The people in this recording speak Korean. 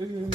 여기 여기.